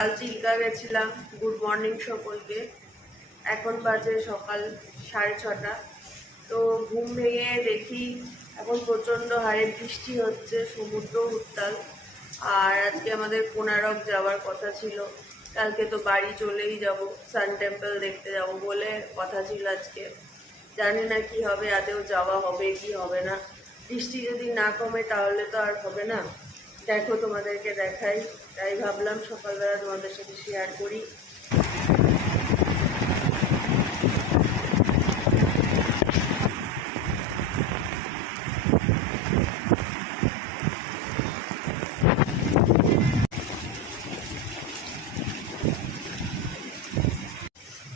কাল চিল্কা গেছিলাম। Good morning সকলকে। এখন বাজে সকাল 6:30। তো ঘুম ভেঙে দেখি এখন প্রচণ্ড হারে বৃষ্টি হচ্ছে, সমুদ্র উত্তাল। আর আজকে আমাদের কোনারক যাওয়ার কথা ছিল, কালকে তো বাড়ি চলেই যাব, সান টেম্পল দেখতে যাব বলে কথা ছিল আজকে। জানি না কি হবে, আদেও যাওয়া হবে কি হবে না। বৃষ্টি যদি না কমে তাহলে তো আর হবে না। দেখো তোমাদেরকে দেখাই, তাই ভাবলাম সকালবেলা তোমাদের সাথে শেয়ার করি।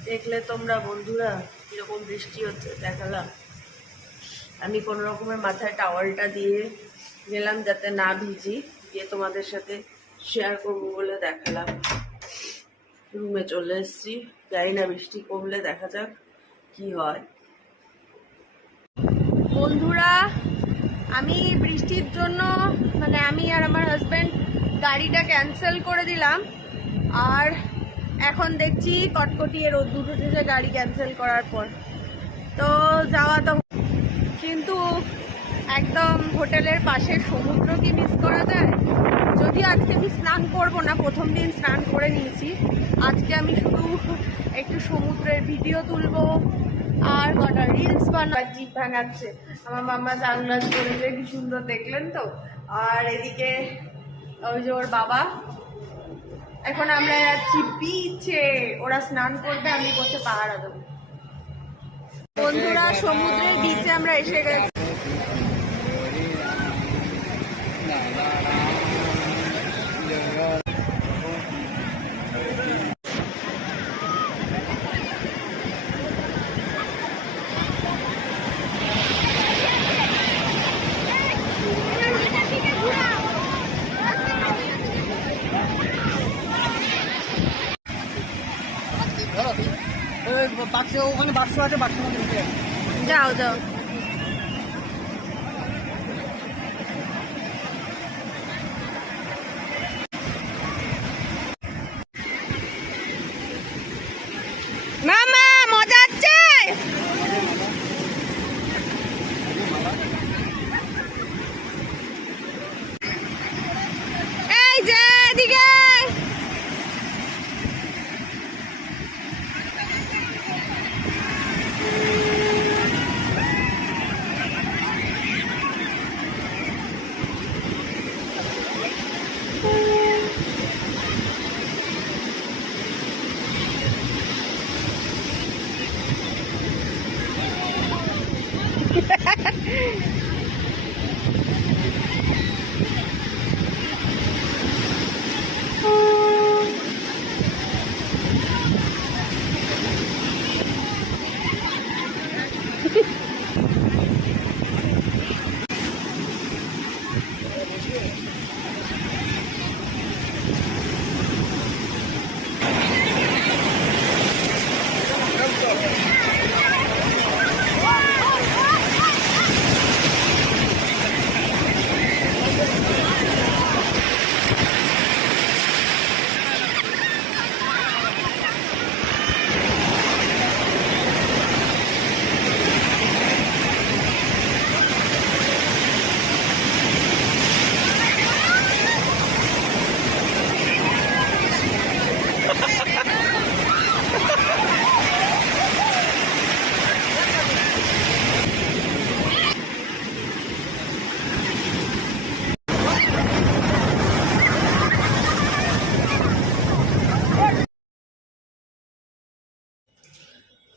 দেখলে তোমরা বন্ধুরা কিরকম বৃষ্টি হচ্ছে, দেখালাম। আমি কোনো রকমের মাথায় টাওয়ালটা দিয়ে গেলাম যাতে না ভিজি, দিয়ে তোমাদের সাথে শেয়ার করবো বলে দেখালাম। রুমে চলে এসেছি, জানি না বৃষ্টি কমলে দেখা যাক কি হয়। বন্ধুরা, আমি বৃষ্টির জন্য আমি আর আমার হাজব্যান্ড গাড়িটা ক্যান্সেল করে দিলাম। আর এখন দেখছি কটকটিয়ে রোদ্দুর উঠেছে গাড়ি ক্যান্সেল করার পর। তো যাওয়া তো, কিন্তু একদম হোটেলের পাশের সমুদ্র কি মিস করা যায়? যদি আজকে আমি স্নান করবো না, প্রথম দিন স্নান করে নিয়েছি, আজকে আমি শুধু একটু সমুদ্রের ভিডিও তুলবো আর কটা রিলস বানাবো। জিভ ভাঙাচ্ছে আমার মাম্মা, সানগ্লাস পরেছে, কি সুন্দর দেখলেন তো। আর এদিকে ওই যে ওর বাবা, এখন আমরা যাচ্ছি বিচে, ওরা স্নান করবে, আমি বসে পাহারা দেবো। বন্ধুরা, সমুদ্রের বিচে আমরা এসে গেছি। ওখানে বাক্স আছে, বাক্সের মধ্যে যাও যাও। মামা মজা হচ্ছে। এই যে এদিকে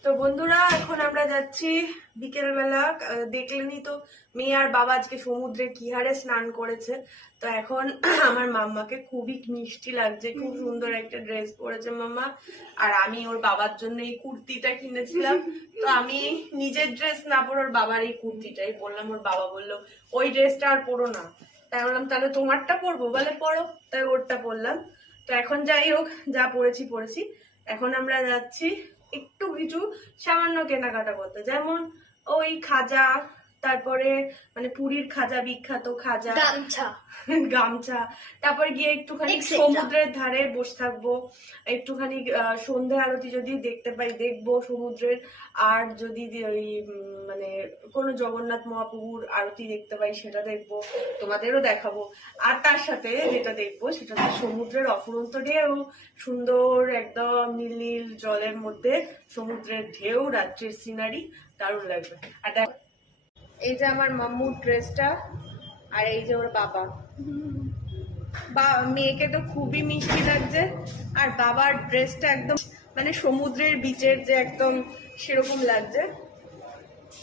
তো বন্ধুরা, এখন আমরা যাচ্ছি বিকেলবেলা। দেখলেনই তো মেয়ে আর বাবা আজকে সমুদ্রে কি হারে স্নান করেছে। তো এখন আমার মাম্মাকে খুবই মিষ্টি লাগছে, খুব সুন্দর একটা ড্রেস পরেছে মাম্মা। আর আমি ওর বাবার জন্য এই কুর্তিটা কিনেছিলাম। তো আমি নিজের ড্রেস না পরে ওর বাবার এই কুর্তিটাই পরলাম। ওর বাবা বললো ওই ড্রেসটা আর পরো না। তাই বললাম তাহলে তোমারটা পরবো, বলে পরো, তাই ওরটা পরলাম। তো এখন যাই হোক, যা পরেছি পরেছি। এখন আমরা যাচ্ছি একটু কিছু সামান্য কেনাকাটা করতে, যেমন ওই খাজা, তারপরে মানে পুরীর খাজা, বিখ্যাত খাজা, গামছা, তারপরে গিয়ে একটুখানি সমুদ্রের ধারে বসে থাকবো, একটুখানি সন্ধ্যা আরতি যদি দেখতে পাই দেখবো সমুদ্রের, আর যদি ওই মানে কোনো জগন্নাথ মহাপ্রভুর আরতি দেখতে পাই সেটা দেখবো, তোমাদেরও দেখাবো। আর তার সাথে যেটা দেখবো সেটা হচ্ছে সমুদ্রের অফুরন্ত ঢেউ, সুন্দর একদম নীল নীল জলের মধ্যে সমুদ্রের ঢেউ, রাত্রের সিনারি, দারুণ লাগবে। আর দেখ, এই যে আমার মাম্মুর ড্রেসটা, আর এই যে ওর বাবা, মেয়েকে তো খুবই মিষ্টি লাগছে, আর বাবার ড্রেসটা একদম মানে সমুদ্রের বিচের যে একদম সেরকম লাগছে।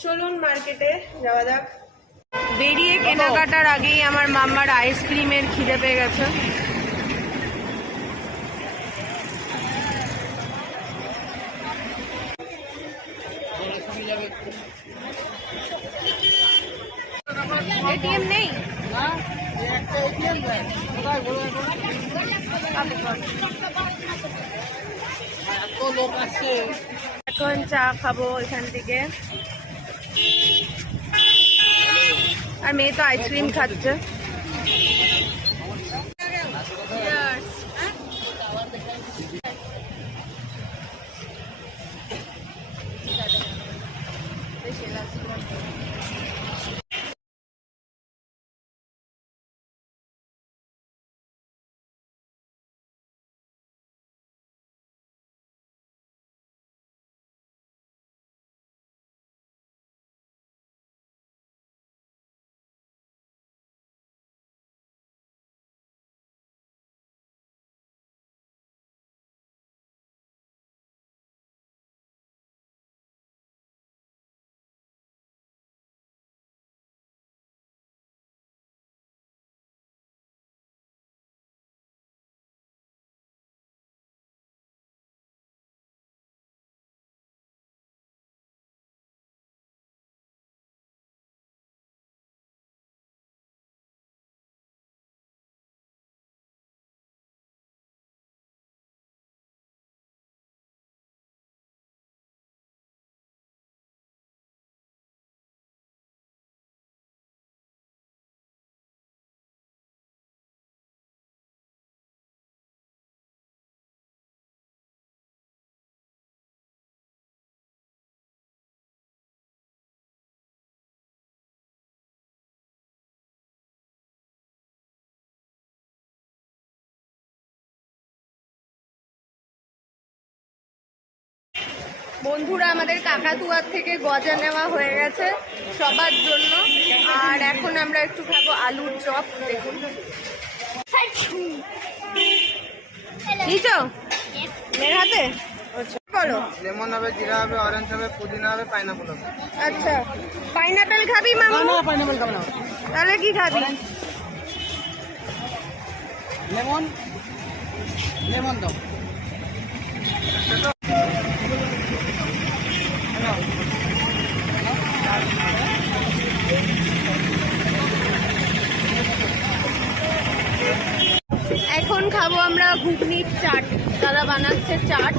চলুন মার্কেটে যাওয়া যাক। বেরিয়ে কেনাকাটার আগেই আমার মাম্মার আইসক্রিমের খিদে পেয়ে গেছে। এটিএম নেই, এখন চা খাবো এখান থেকে, আর মেয়ে তো আইসক্রিম খাচ্ছে। বন্ধুরা, আমাদের কাকাতুয়ার থেকে গজা নেওয়া হয়ে গেছে সবার জন্য, আর এখন আমরা একটু খাবো আলুর চপ। দেখুন, নিচো মেয়ের হাতে বলো। লেমন হবে, জিরা হবে, অরেঞ্জ হবে, পুদিনা হবে, পাইনাপল হবে। আচ্ছা, পাইনাপেল খাবি মামা? না, পাইনাপল খাবো না। তাহলে কি খাবি? লেমন, লেমন দাও। এখন খাবো আমরা ঘুগনির চাট। দাদা বানাচ্ছে চাট,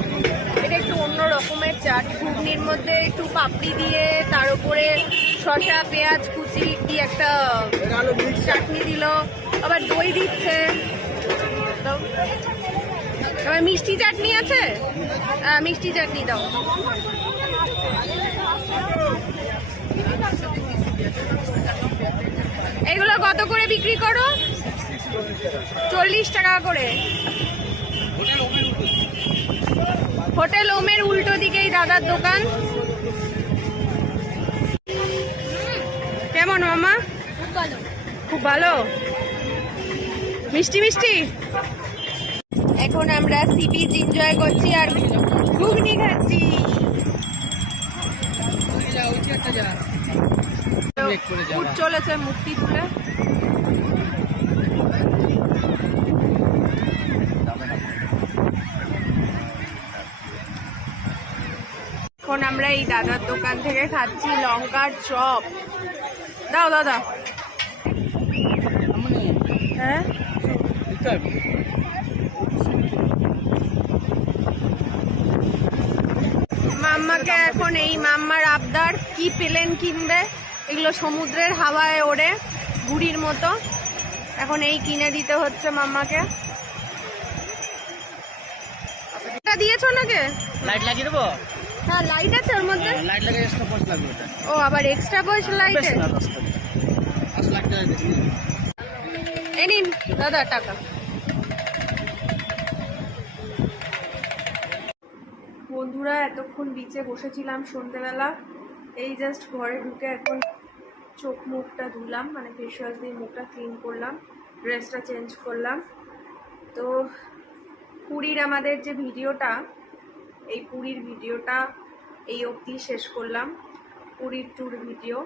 এটা একটু অন্য রকমের চাট। ঘুগনির মধ্যে একটু পাপড়ি দিয়ে, তার উপরে শসা, পেঁয়াজ কুচি কি একটা চাটনি দিল, আবার দই দিচ্ছে। আবার মিষ্টি চাটনি আছে, মিষ্টি চাটনি দাও। এগুলো কত করে বিক্রি করো? 40 টাকা করে। হোটেল ওমের উল্টো দিকেই দাদার দোকান। কেমন মামা? খুব ভালো, মিষ্টি মিষ্টি। এখন আমরা সি বিচ এনজয় করছি আর ঘুগনি খাচ্ছি। উঠ চলেছে মূর্তি তুলে। এখন আমরা এই দাদার দোকান থেকে খাচ্ছি লঙ্কার চপ। দাও দাদা। হ্যাঁ, মাম্মাকে এখন এই মাম্মার আবদার কি প্লেন কিনবে, এগুলো সমুদ্রের হাওয়ায় ওড়ে ঘুড়ির মতো। এখন এই কিনে দিতে হচ্ছে মাম্মাকে। এটা দিয়েছো নাকি? লাইট লাগিয়ে দেবো? হ্যাঁ লাইট আছে ওর মধ্যে। লাইট লাগিয়ে এক্সট্রা পয়সা লাগবে ওটা। ও আবার এক্সট্রা পয়সা লাইট? বেশি না, 10 টাকা। 10 লাখ টাকা দেখি। এই নিন দাদা টাকা। বন্ধুরা এতক্ষণ বিচে বসেছিলাম সন্ধ্যেবেলা, এই জাস্ট ঘরে ঢুকে এখন চোখ মুখটা ধুলাম, মানে ফেস ওয়াশ দিয়ে মুখটা ক্লিন করলাম, ড্রেসটা চেঞ্জ করলাম। তো পুরীর আমাদের যে ভিডিওটা, এই পুরীর ভিডিওটা এই অবধি শেষ করলাম। পুরীর ট্যুর ভিডিও,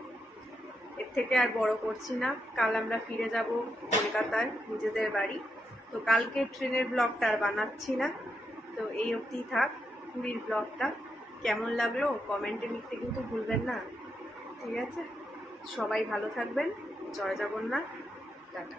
এর থেকে আর বড় করছি না। কাল আমরা ফিরে যাব কলকাতায় নিজেদের বাড়ি। তো কালকে ট্রেনের ব্লগটা আর বানাচ্ছি না। তো এই অবধি থাক পুরীর ব্লগটা। কেমন লাগলো কমেন্টে লিখতে কিন্তু ভুলবেন না, ঠিক আছে? সবাই ভালো থাকবেন। জয় জগন্নাথ, টাটা।